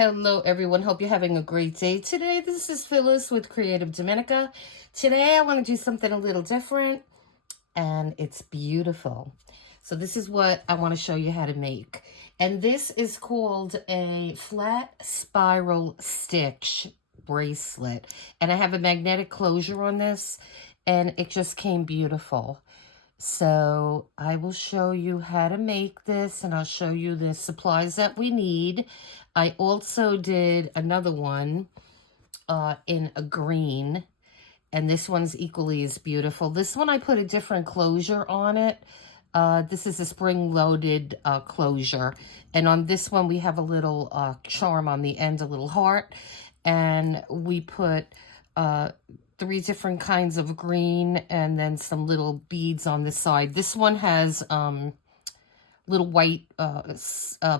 Hello everyone, hope you're having a great day today. This is Phyllis with CreativeDomenica. Today I want to do something a little different, and it's beautiful. So this is what I want to show you how to make. And this is called a flat spiral stitch bracelet. And I have a magnetic closure on this, and it just came beautiful. So I will show you how to make this, and I'll show you the supplies that we need. I also did another one in a green, and this one's equally as beautiful. This one I put a different closure on it. This is a spring-loaded closure, and on this one we have a little charm on the end, a little heart, and we put 3 different kinds of green and then some little beads on the side. This one has little white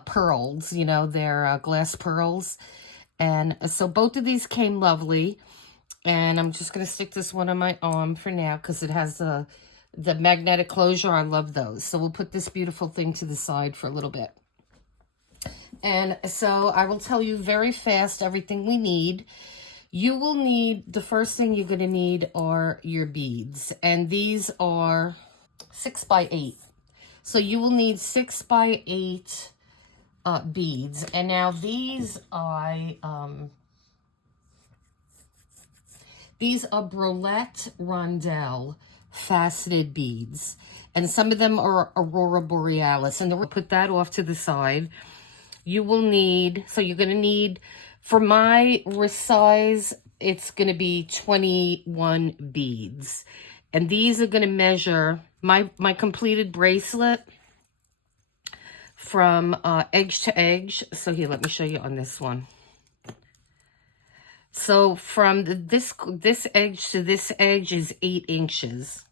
pearls, you know, they're glass pearls. And so both of these came lovely. And I'm just going to stick this one on my arm for now because it has the magnetic closure. I love those. So we'll put this beautiful thing to the side for a little bit. And so I will tell you very fast everything we need. You will need, the first thing you're going to need are your beads. And these are 6 by 8. So you will need 6 by 8 beads. And now these are Brulette Rondelle faceted beads. And some of them are Aurora Borealis. And we'll put that off to the side. You will need, so you're going to need, for my wrist size, it's going to be 21 beads. And these are going to measure my completed bracelet from edge to edge. So here, let me show you on this one. So from this edge to this edge is 8 inches.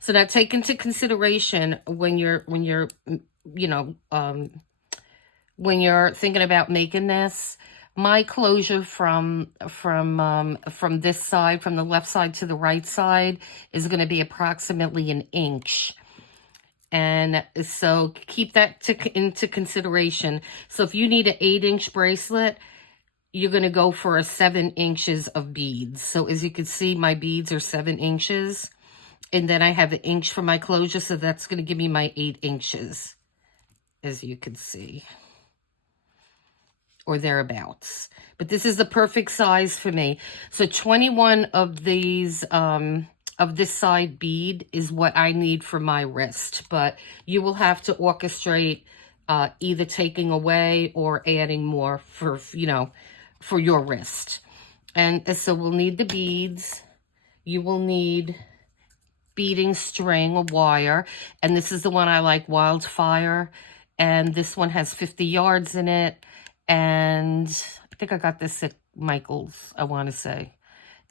So now take into consideration when you're thinking about making this, my closure from this side, from the left side to the right side, is going to be approximately 1 inch. And so keep that into consideration. So if you need an 8-inch bracelet, you're going to go for 7 inches of beads. So as you can see, my beads are 7 inches. And then I have 1 inch for my closure, so that's going to give me my 8 inches, as you can see, or thereabouts. But this is the perfect size for me. So 21 of these, of this side bead is what I need for my wrist. But you will have to orchestrate either taking away or adding more for your wrist. And so we'll need the beads. You will need beading string or wire. And this is the one I like, Wildfire. And this one has 50 yards in it. And I think I got this at Michael's, I want to say.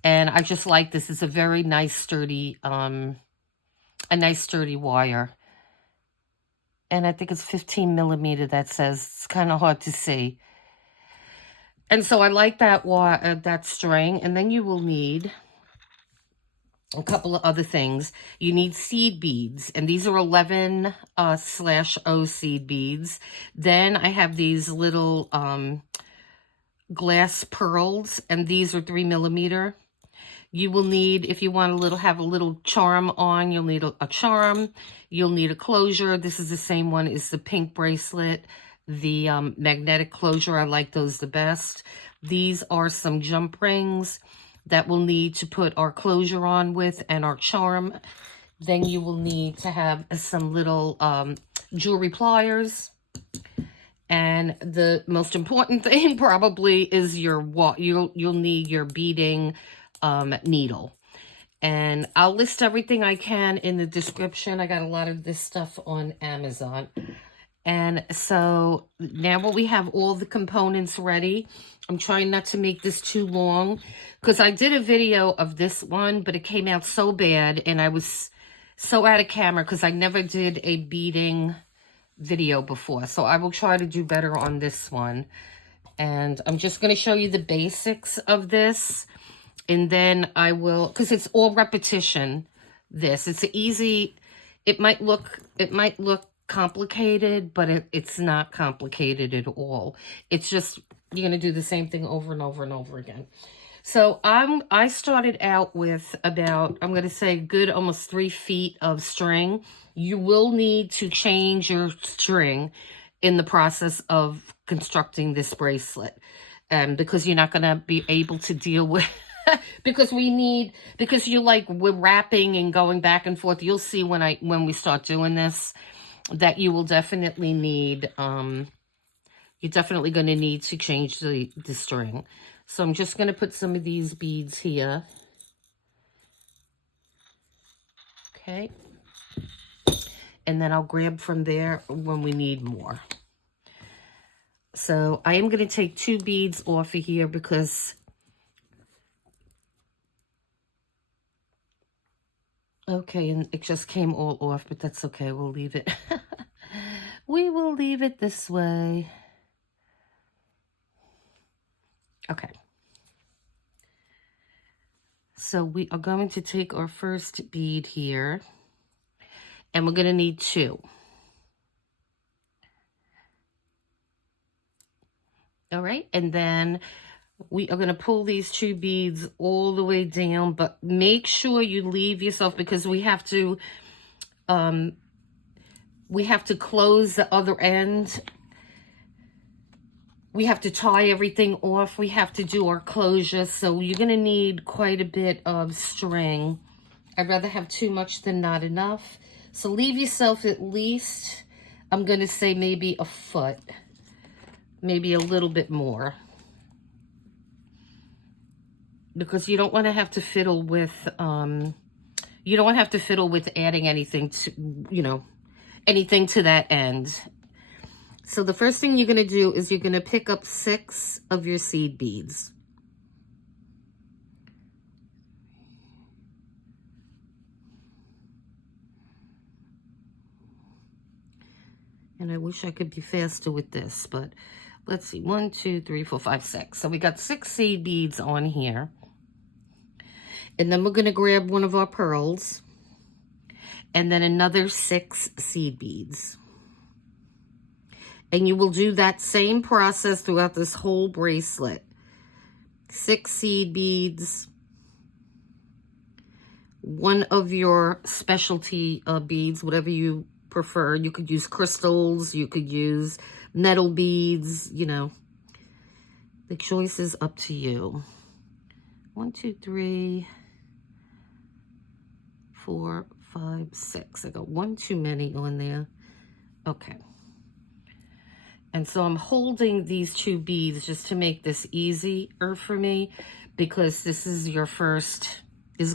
And I just like this. It's a very nice, sturdy, wire. And I think it's 15 millimeter, that says. It's kind of hard to see. And so I like that string. And then you will need a couple of other things. You need seed beads, and these are 11/0 seed beads. Then I have these little glass pearls, and these are 3 millimeter. You will need, if you want have a little charm on, you'll need a charm. You'll need a closure. This is the same one as the pink bracelet. The magnetic closure, I like those the best. These are some jump rings that we'll need to put our closure on with, and our charm. Then you will need to have some little jewelry pliers. And the most important thing probably is you'll need your beading needle. And I'll list everything I can in the description. I got a lot of this stuff on Amazon. And so now that we have all the components ready, I'm trying not to make this too long because I did a video of this one, but it came out so bad and I was so out of camera because I never did a beading video before. So I will try to do better on this one. And I'm just going to show you the basics of this. And then I will, because it's all repetition, it's easy. It might look complicated, but it's not complicated at all. It's just, you're going to do the same thing over and over and over again. So I started out with about, I'm going to say good almost 3 feet of string. You will need to change your string in the process of constructing this bracelet, because you're not going to be able to deal with because we're wrapping and going back and forth. You'll see when we start doing this that you will definitely need you're definitely going to need to change the string. So I'm just going to put some of these beads here. Okay. And then I'll grab from there when we need more. So I am going to take 2 beads off of here because okay, and it just came all off, but that's okay. We'll leave it. We will leave it this way. Okay. So we are going to take our first bead here, and we're going to need 2. All right, and then we are going to pull these 2 beads all the way down, but make sure you leave yourself, because we have to close the other end. We have to tie everything off. We have to do our closure, so you're going to need quite a bit of string. I'd rather have too much than not enough. So leave yourself at least, I'm going to say maybe a foot, maybe a little bit more. Because you don't want to have to fiddle with, you don't want to have to fiddle with adding anything to, anything to that end. So the first thing you're going to do is you're going to pick up 6 of your seed beads. And I wish I could be faster with this, but let's see. 1, 2, 3, 4, 5, 6. So we got 6 seed beads on here. And then we're going to grab one of our pearls. And then another 6 seed beads. And you will do that same process throughout this whole bracelet. 6 seed beads. One of your specialty beads, whatever you prefer. You could use crystals. You could use metal beads, The choice is up to you. 1, 2, 3, 4, 5, 6. I got 1 too many on there. Okay. And so I'm holding these 2 beads just to make this easier for me, because this is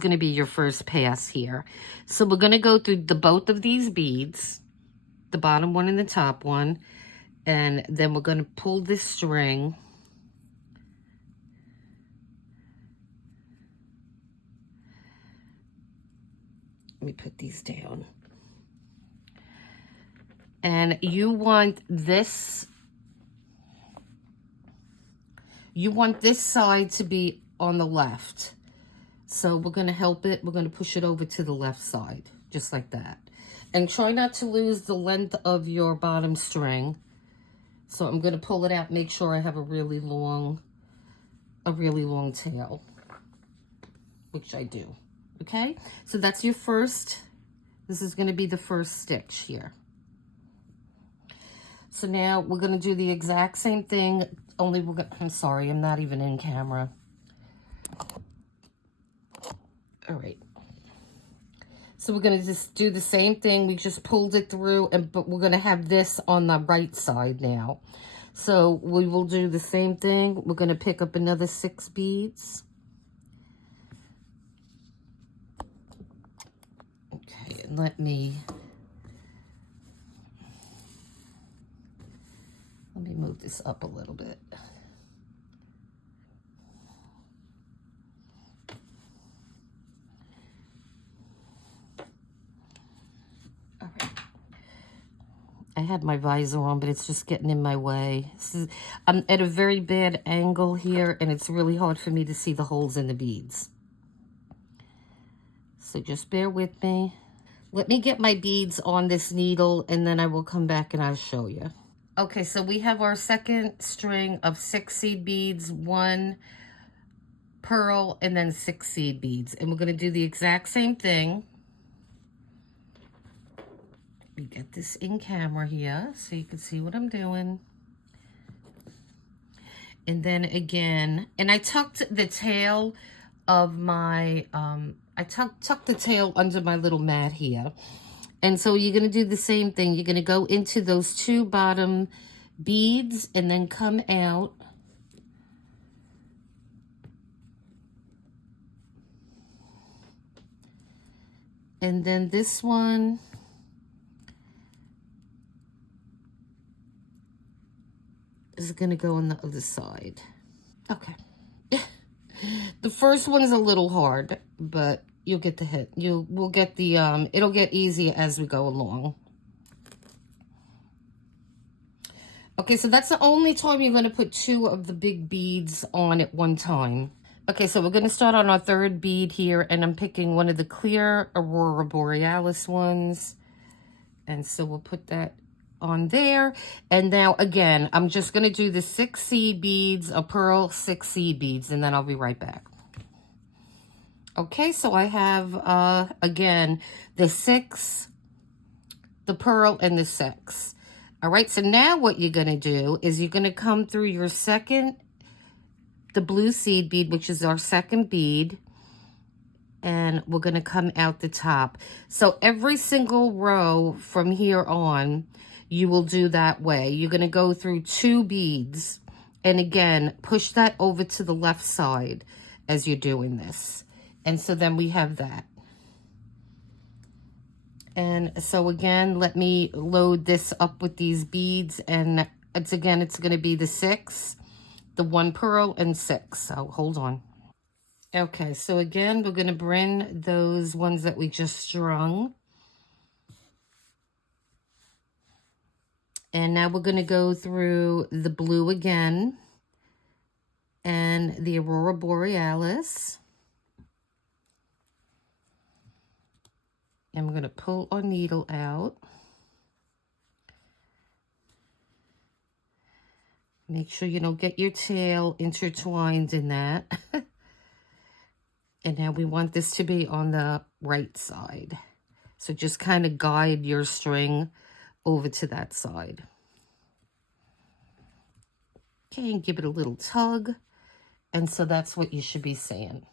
going to be your first pass here. So we're going to go through both of these beads, the bottom one and the top one, and then we're going to pull this string. Let me put these down. And you want this side to be on the left. So we're going to help it. We're going to push it over to the left side, just like that. And try not to lose the length of your bottom string. So I'm going to pull it out, make sure I have a really long tail, which I do. Okay? So that's your first, this is going to be the first stitch here. So now we're going to do the exact same thing, only I'm sorry, I'm not even in camera. All right. So we're going to just do the same thing. We just pulled it through, but we're going to have this on the right side now. So we will do the same thing. We're going to pick up another 6 beads. Okay, and let me move this up a little bit. All right. I had my visor on, but it's just getting in my way. I'm at a very bad angle here, and it's really hard for me to see the holes in the beads. So just bear with me. Let me get my beads on this needle and then I will come back and I'll show you. Okay, so we have our second string of 6 seed beads, 1 pearl, and then 6 seed beads. And we're going to do the exact same thing. Let me get this in camera here so you can see what I'm doing. And then again, and I tucked the tail of my, I tucked the tail under my little mat here. And so you're going to do the same thing. You're going to go into those 2 bottom beads and then come out. And then this one, is going to go on the other side. Okay. The first one is a little hard, but you'll get the hit. We'll get the, it'll get easier as we go along. Okay, so that's the only time you're going to put 2 of the big beads on at one time. Okay, so we're going to start on our 3rd bead here, and I'm picking one of the clear Aurora Borealis ones. And so we'll put that on there. And now, again, I'm just going to do the 6 seed beads, a pearl, 6 seed beads, and then I'll be right back. Okay, so I have, again, the 6, the pearl, and the 6. All right, so now what you're going to do is you're going to come through your second, the blue seed bead, which is our 2nd bead, and we're going to come out the top. So every single row from here on, you will do that way. You're going to go through 2 beads, and again, push that over to the left side as you're doing this. And so then we have that. And so again, let me load this up with these beads, and it's going to be the 6, the 1 pearl, and 6. So hold on. Okay, so again, we're going to bring those ones that we just strung. And now we're going to go through the blue again and the Aurora Borealis. And we're going to pull our needle out. Make sure you don't get your tail intertwined in that. And now we want this to be on the right side. So just kind of guide your string over to that side. Okay, and give it a little tug. And so that's what you should be saying.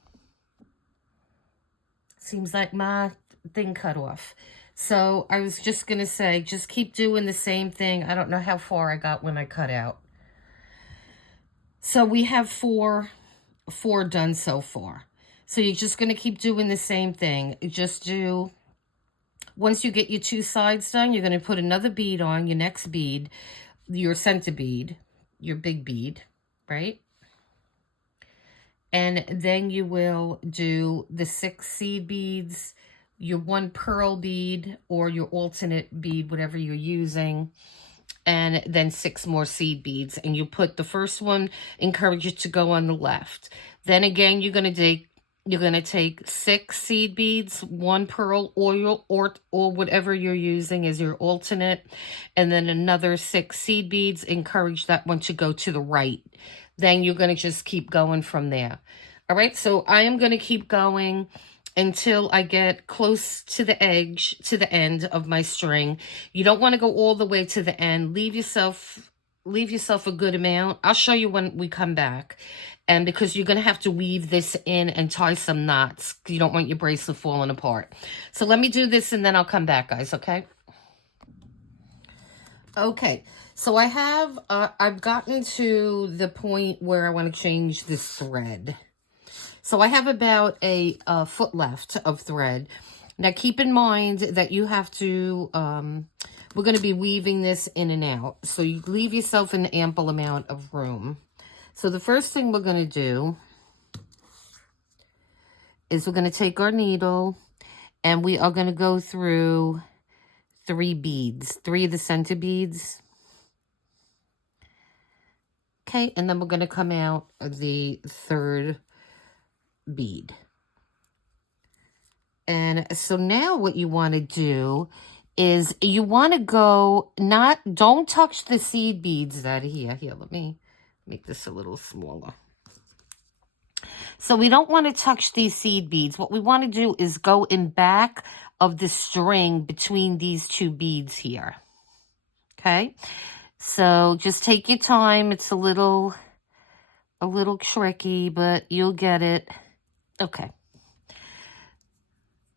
Seems like my thing cut off. So I was just going to say, just keep doing the same thing. I don't know how far I got when I cut out. So we have four done so far. So you're just going to keep doing the same thing. Just do, once you get your 2 sides done, you're going to put another bead on, your next bead, your center bead, your big bead, right? And then you will do the 6 seed beads, your 1 pearl bead, or your alternate bead, whatever you're using, and then 6 more seed beads. And you put the first one, encourage it to go on the left. Then again, you're going to take 6 seed beads, 1 pearl, or whatever you're using as your alternate, and then another 6 seed beads. Encourage that one to go to the right. Then you're going to just keep going from there. All right, so I am going to keep going until I get close to the edge, to the end of my string. You don't want to go all the way to the end. Leave yourself a good amount. I'll show you when we come back. And because you're going to have to weave this in and tie some knots. You don't want your bracelet falling apart. So let me do this and then I'll come back, guys, okay? Okay, so I have, I've gotten to the point where I want to change this thread. So I have about a foot left of thread. Now keep in mind that you have to, we're going to be weaving this in and out. So you leave yourself an ample amount of room. So the first thing we're going to do is we're going to take our needle and we are going to go through 3 beads, 3 of the center beads. Okay, and then we're going to come out of the 3rd bead. And so now what you want to do is you want to go, don't touch the seed beads out of here. Here, let me make this a little smaller. So we don't want to touch these seed beads. What we want to do is go in back of the string between these two beads here. Okay? So just take your time. It's a little tricky, but you'll get it. Okay.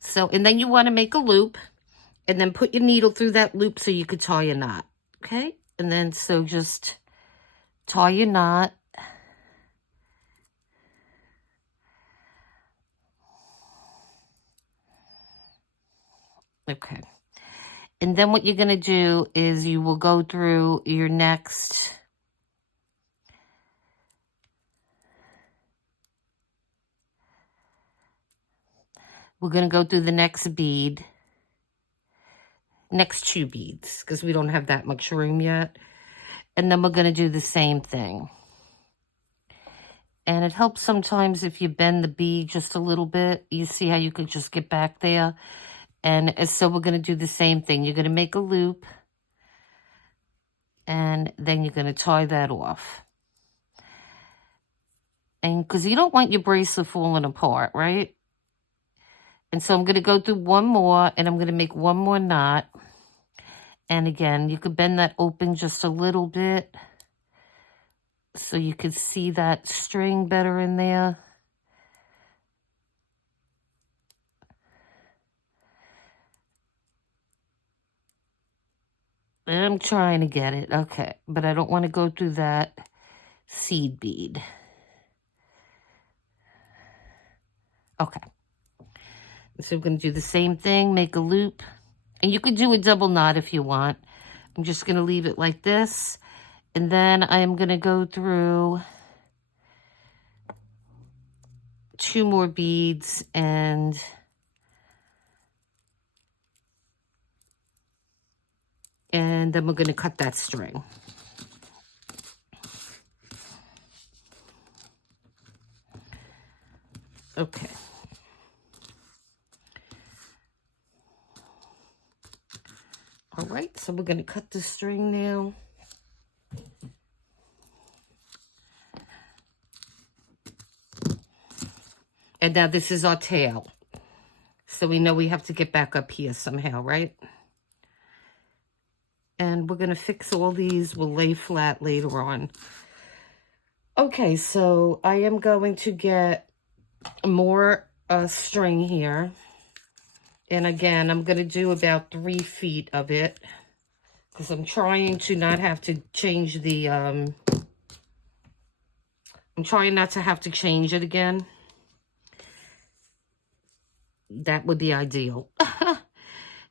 So, and then you want to make a loop and then put your needle through that loop so you could tie a knot. Okay? And then so just tie your knot. Okay. And then what you're going to do is you will go through your next we're going to go through the next bead, next two beads, because we don't have that much room yet. And then we're going to do the same thing. And it helps sometimes if you bend the bead just a little bit. You see how you could just get back there? And so we're going to do the same thing. You're going to make a loop. And then you're going to tie that off. And because you don't want your bracelet falling apart, right? And so I'm going to go through one more, and I'm going to make one more knot. And again, you could bend that open just a little bit so you could see that string better in there. I'm trying to get it. Okay, but I don't want to go through that seed bead. Okay. So we're going to do the same thing, make a loop. And you could do a double knot if you want. I'm just going to leave it like this. And then I'm going to go through 2 more beads and then we're going to cut that string. Okay. All right, so we're going to cut the string now. And now this is our tail. So we know we have to get back up here somehow, right? And we're going to fix all these. We'll lay flat later on. Okay, so I am going to get more string here. And again, I'm going to do about 3 feet of it. Because I'm trying to not have to change the... I'm trying not to have to change it again. That would be ideal.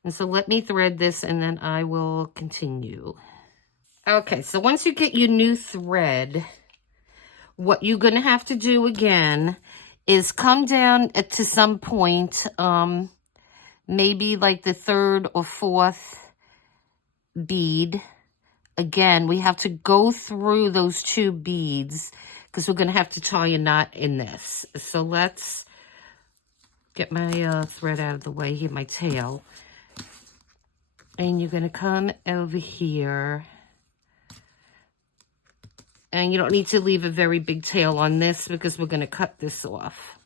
And so let me thread this and then I will continue. Okay, so once you get your new thread, what you're going to have to do again is come down to some point, maybe like the 3rd or 4th bead. Again, we have to go through those 2 beads because we're going to have to tie a knot in this. So let's get my thread out of the way here, my tail. And you're going to come over here. And you don't need to leave a very big tail on this because we're going to cut this off.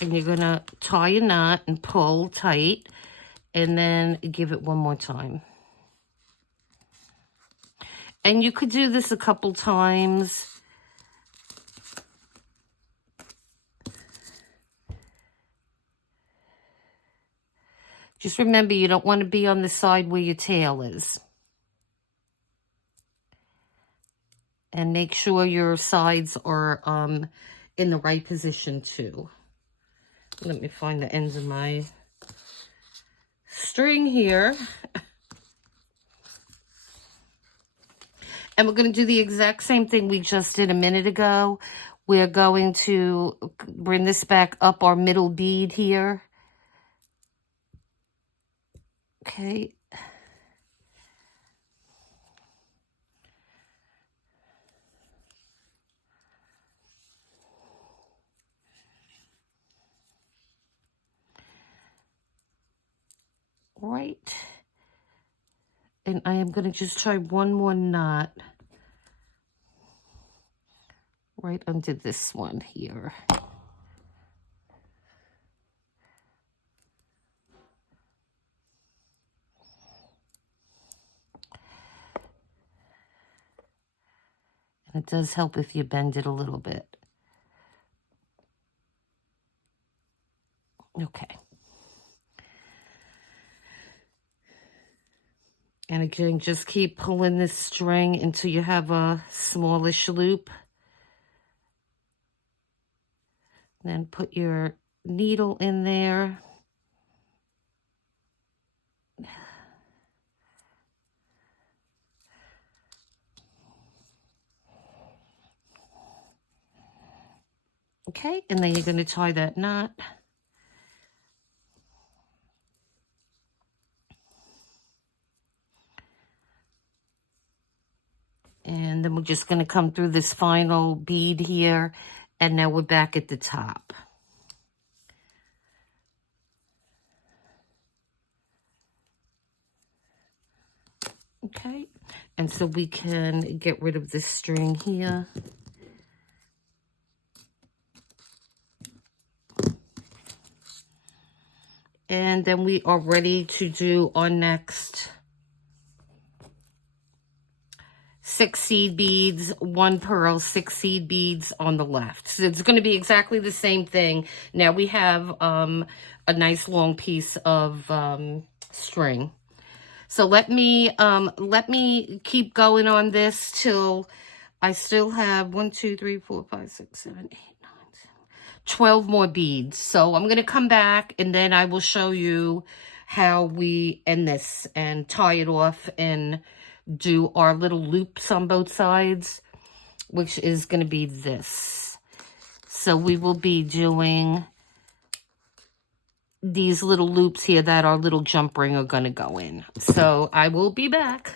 And you're going to tie a knot and pull tight. And then give it one more time. And you could do this a couple times. Just remember, you don't want to be on the side where your tail is. And make sure your sides are in the right position too. Let me find the ends of my string here. And we're going to do the exact same thing we just did a minute ago. We're going to bring this back up our middle bead here. Okay. right. And I am going to just try one more knot right under this one here. And it does help if you bend it a little bit. Okay. And again, just keep pulling this string until you have a smallish loop. Then put your needle in there. Okay, and then you're going to tie that knot. And then we're just going to come through this final bead here, and now we're back at the top. Okay, and so we can get rid of this string here. And then we are ready to do our next 6 seed beads, 1 pearl, 6 seed beads on the left. So it's going to be exactly the same thing. Now we have a nice long piece of string. So let me keep going on this till I still have 1, 2, 3, 4, 5, 6, 7, 8, 9, 10, 12 more beads. So I'm going to come back and then I will show you how we end this and tie it off and do our little loops on both sides, which is going to be this. So we will be doing these little loops here that our little jump ring are going to go in. So I will be back.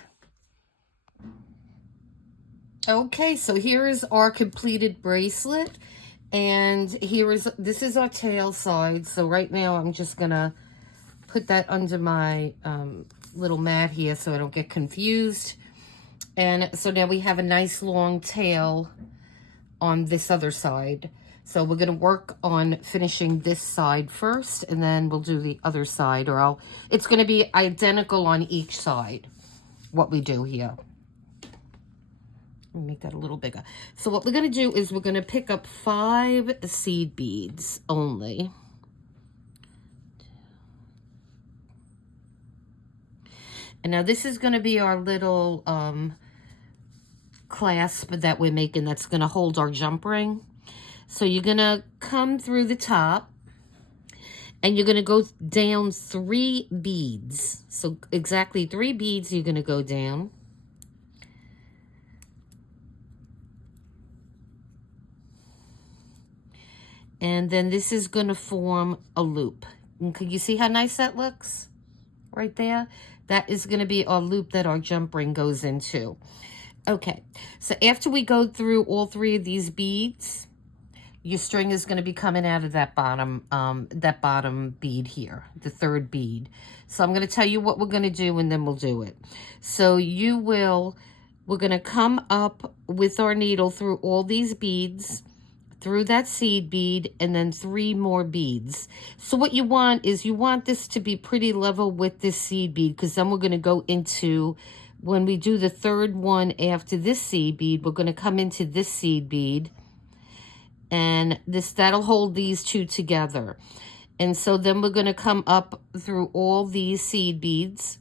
Okay, so here is our completed bracelet, and this is our tail side. So right now I'm just going to put that under my little mat here so I don't get confused. And so now we have a nice long tail on this other side. So we're going to work on finishing this side first, and then we'll do the other side, or it's going to be identical on each side, what we do here. Let me make that a little bigger. So what we're going to do is we're going to pick up 5 seed beads only. And now this is going to be our little clasp that we're making that's going to hold our jump ring. So you're going to come through the top and you're going to go down 3 beads. So exactly 3 beads you're going to go down. And then this is going to form a loop. And can you see how nice that looks right there? That is going to be our loop that our jump ring goes into. Okay, so after we go through all 3 of these beads, your string is going to be coming out of that bottom bead here, the 3rd bead. So I'm going to tell you what we're going to do, and then we'll do it. So we're going to come up with our needle through all these beads, through that seed bead, and then 3 more beads. So what you want is you want this to be pretty level with this seed bead, because then we're going to go into, when we do the 3rd one after this seed bead, we're going to come into this seed bead, and that'll hold these 2 together. And so then we're going to come up through all these seed beads,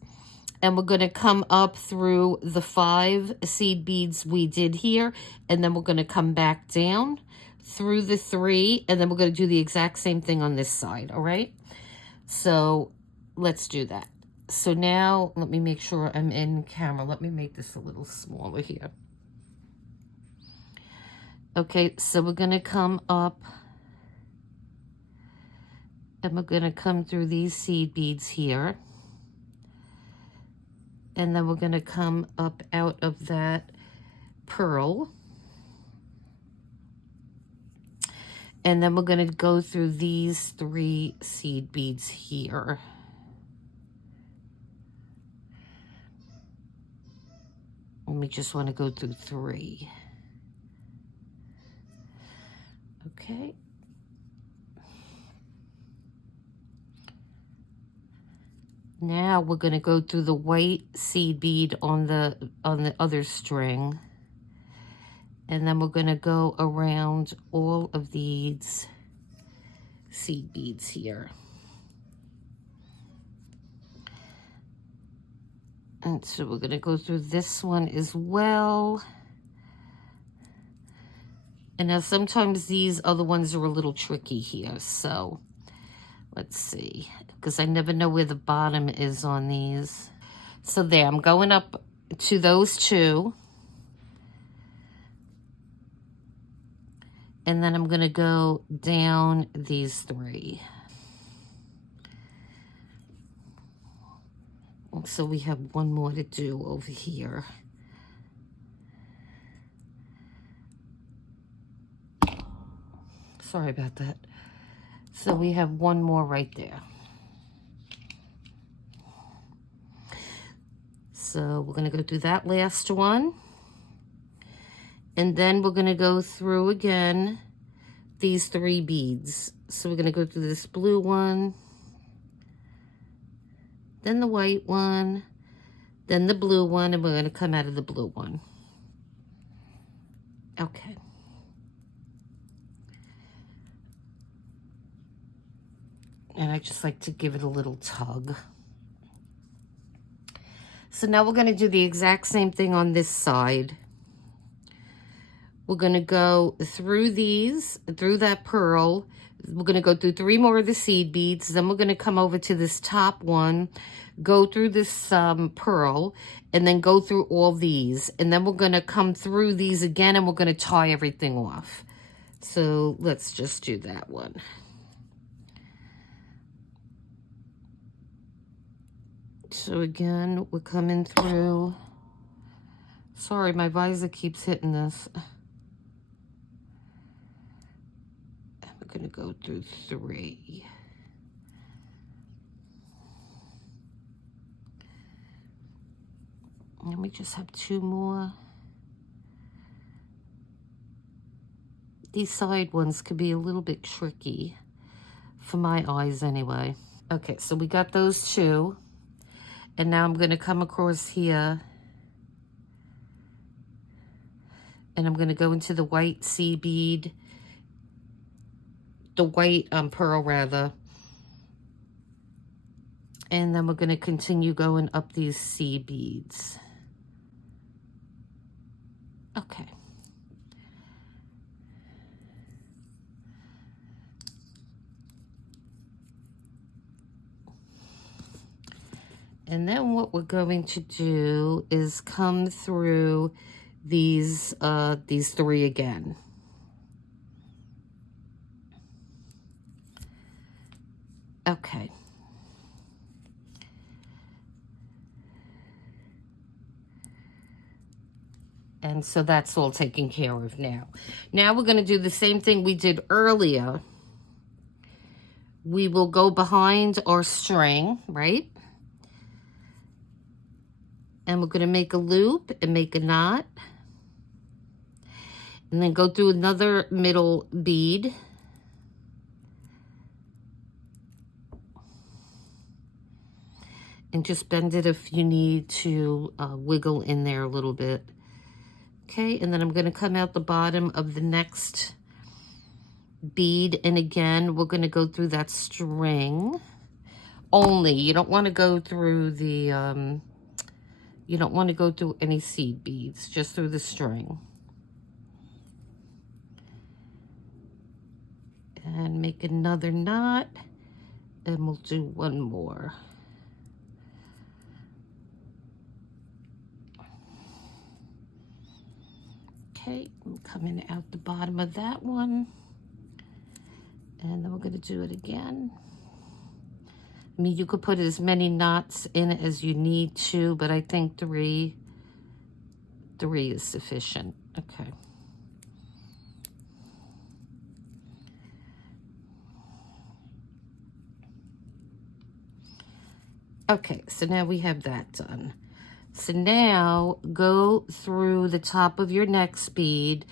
and we're going to come up through the 5 seed beads we did here, and then we're going to come back down through the 3, and then we're going to do the exact same thing on this side. All right, so let's do that. So now let me make sure I'm in camera. Let me make this a little smaller here. Okay, so we're going to come up and we're going to come through these seed beads here, and then we're going to come up out of that pearl. And then we're going to go through these 3 seed beads here. And we just want to go through 3. Okay. Now we're going to go through the white seed bead on the other string. And then we're going to go around all of these seed beads here. And so we're going to go through this one as well. And now sometimes these other ones are a little tricky here. So let's see, because I never know where the bottom is on these. So there, I'm going up to those 2. And then I'm going to go down these 3. So we have one more to do over here. Sorry about that. So we have one more right there. So we're going to go through that last one. And then we're going to go through again these 3 beads. So we're going to go through this blue one, then the white one, then the blue one, and we're going to come out of the blue one. Okay. And I just like to give it a little tug. So now we're going to do the exact same thing on this side. We're going to go through these, through that pearl. We're going to go through 3 more of the seed beads. Then we're going to come over to this top one, go through this pearl, and then go through all these. And then we're going to come through these again, and we're going to tie everything off. So let's just do that one. So again, we're coming through. Sorry, my visor keeps hitting this. Going to go through 3. And we just have 2 more. These side ones could be a little bit tricky for my eyes anyway. Okay, so we got those 2. And now I'm going to come across here. And I'm going to go into the white seed bead. The white pearl rather, and then we're going to continue going up these seed beads. Okay. And then what we're going to do is come through these 3 again. Okay. And so that's all taken care of now. Now we're going to do the same thing we did earlier. We will go behind our string, right? And we're going to make a loop and make a knot. And then go through another middle bead. And just bend it if you need to wiggle in there a little bit. Okay, and then I'm going to come out the bottom of the next bead. And again, we're going to go through that string only. You don't want to go through the, you don't want to go through any seed beads, just through the string. And make another knot. And we'll do one more. Okay, I'm coming out the bottom of that one. And then we're going to do it again. I mean, you could put as many knots in it as you need to, but I think three is sufficient. Okay. Okay, so now we have that done. So now go through the top of your next bead,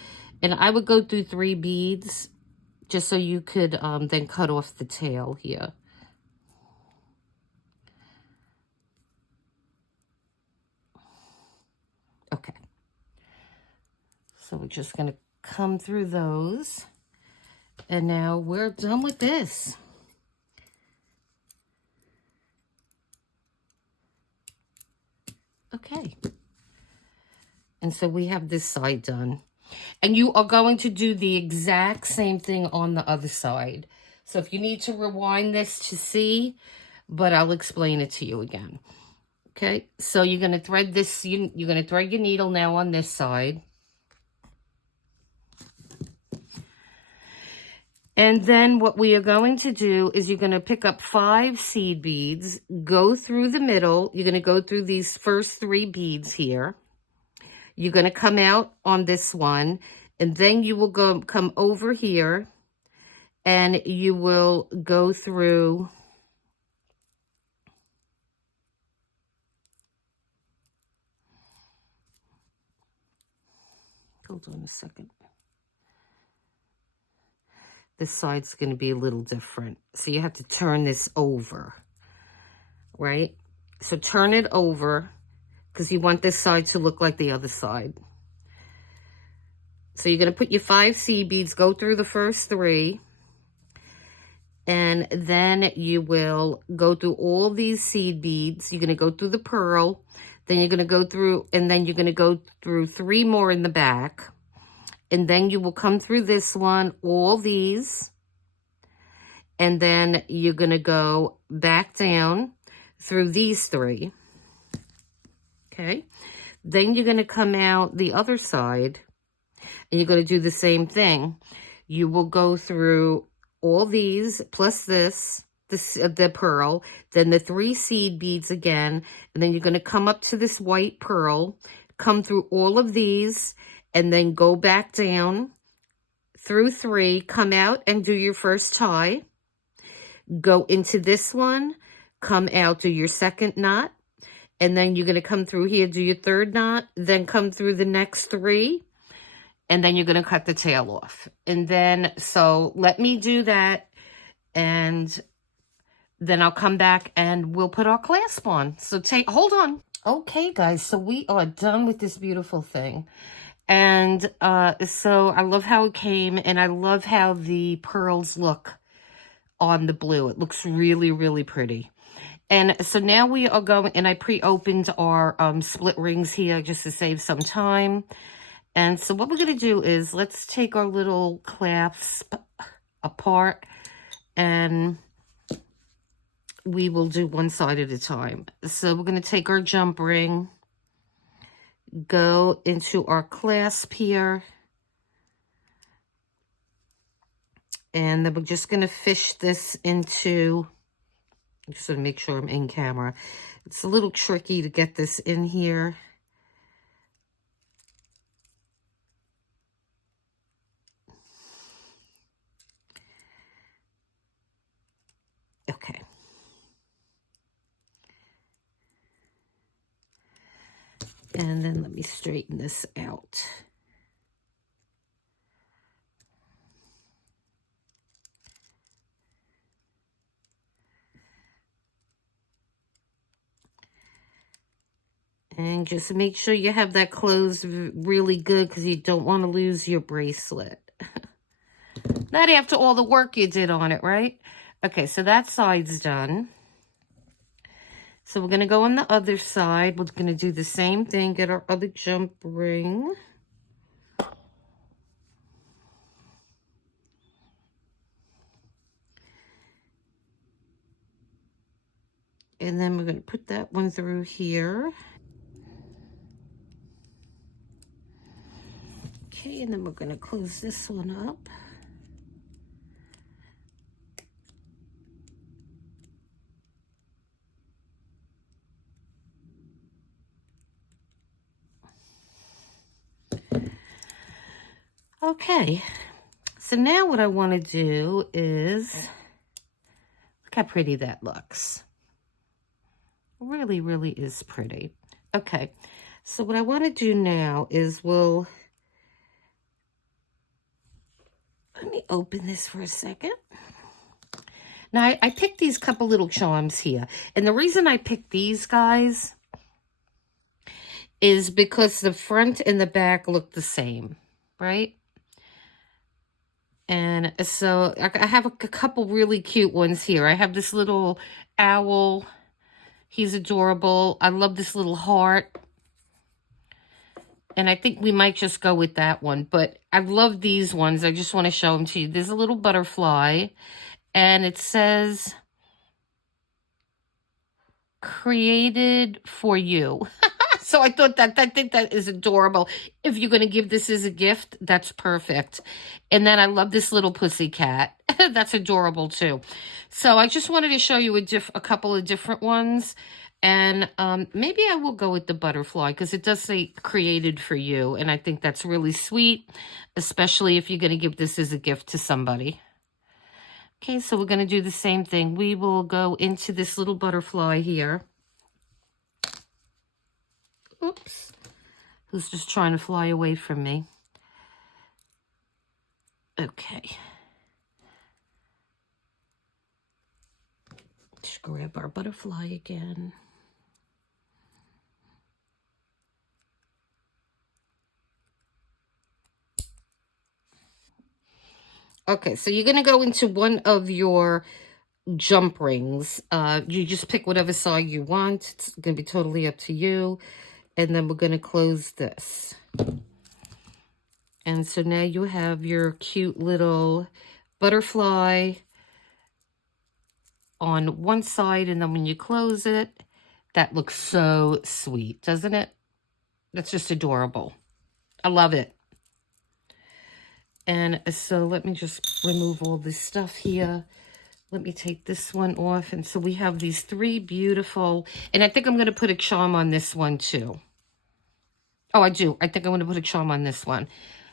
and I would go through 3 beads just so you could then cut off the tail here. Okay. So we're just going to come through those, and now we're done with this. Okay. And so we have this side done. And you are going to do the exact same thing on the other side. So if you need to rewind this to see, but I'll explain it to you again. Okay, so you're going to thread this, you're going to thread your needle now on this side. And then what we are going to do is you're going to pick up 5 seed beads, go through the middle. You're going to go through these first 3 beads here. You're going to come out on this one, and then you will come over here, and you will go through hold on a second. This side's going to be a little different. So you have to turn this over, right? So turn it over because you want this side to look like the other side. So you're going to put your 5 seed beads, go through the first 3, and then you will go through all these seed beads. You're going to go through the pearl, then you're going to go through, and then you're going to go through 3 more in the back. And then you will come through this one, all these, and then you're going to go back down through these 3. Okay. Then you're going to come out the other side, and you're going to do the same thing. You will go through all these, plus the pearl, then the 3 seed beads again, and then you're going to come up to this white pearl, come through all of these, and then go back down through 3, come out and do your first tie, go into this one, come out, do your second knot, and then you're going to come through here, do your third knot, then come through the next 3, and then you're going to cut the tail off. And then, so let me do that, and then I'll come back and we'll put our clasp on. So hold on. Okay, guys, so we are done with this beautiful thing. And so I love how it came, and I love how the pearls look on the blue. It looks really, really pretty. And so now we are going, and I pre-opened our split rings here just to save some time. And so what we're going to do is let's take our little clasp apart, and we will do one side at a time. So we're going to take our jump ring, go into our clasp here, and then we're just going to fish this into, just to make sure I'm in camera. It's a little tricky to get this in here. Okay. And then let me straighten this out. And just make sure you have that closed really good, because you don't want to lose your bracelet. Not after all the work you did on it, right? Okay, so that side's done. So we're going to go on the other side. We're going to do the same thing, get our other jump ring. And then we're going to put that one through here. Okay, and then we're going to close this one up. Okay, so now what I want to do is, look how pretty that looks. Really, really is pretty. Okay, so what I want to do now is let me open this for a second. Now, I picked these couple little charms here. And the reason I picked these, guys, is because the front and the back look the same, right? And so I have a couple really cute ones here. I have this little owl. He's adorable. I love this little heart. And I think we might just go with that one. But I love these ones. I just want to show them to you. There's a little butterfly. And it says, created for you. So I thought I think that is adorable. If you're going to give this as a gift, that's perfect. And then I love this little pussy cat. That's adorable too. So I just wanted to show you a couple of different ones. And maybe I will go with the butterfly because it does say created for you. And I think that's really sweet, especially if you're going to give this as a gift to somebody. Okay, so we're going to do the same thing. We will go into this little butterfly here. Oops. Who's just trying to fly away from me. Okay. Just grab our butterfly again. Okay, so you're going to go into one of your jump rings. You just pick whatever side you want. It's going to be totally up to you. And then we're going to close this. And so now you have your cute little butterfly on one side. And then when you close it, that looks so sweet, doesn't it? That's just adorable. I love it. And so let me just remove all this stuff here. Let me take this one off. And so we have these three beautiful, and I think I'm going to put a charm on this one too. Oh, I do. I think I'm going to put a charm on this one.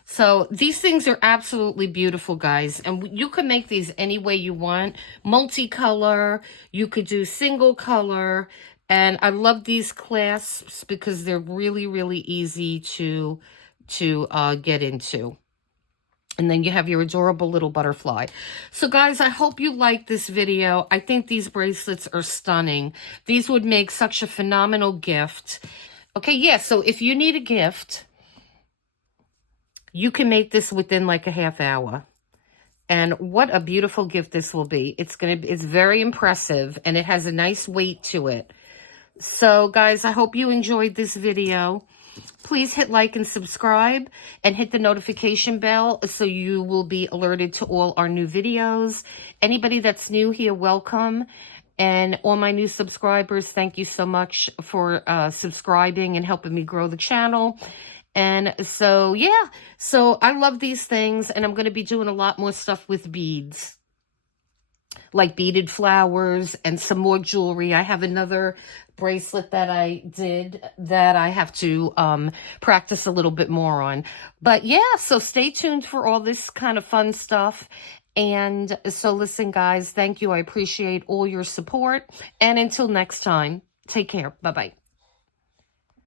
So these things are absolutely beautiful, guys. And you can make these any way you want. Multicolor. You could do single color. And I love these clasps because they're really, really easy to get into. And then you have your adorable little butterfly. So guys, I hope you like this video. I think these bracelets are stunning. These would make such a phenomenal gift. Okay, yeah, so if you need a gift, you can make this within like a half hour. And what a beautiful gift this will be. It's very impressive and it has a nice weight to it. So guys, I hope you enjoyed this video. Please hit like and subscribe and hit the notification bell so you will be alerted to all our new videos. Anybody that's new here, welcome. And all my new subscribers, thank you so much for subscribing and helping me grow the channel. And so, yeah, so I love these things and I'm going to be doing a lot more stuff with beads. Like beaded flowers and some more jewelry. I have another bracelet that I did that I have to practice a little bit more on. But yeah, so stay tuned for all this kind of fun stuff. And so listen, guys, thank you. I appreciate all your support. And until next time, take care. Bye-bye.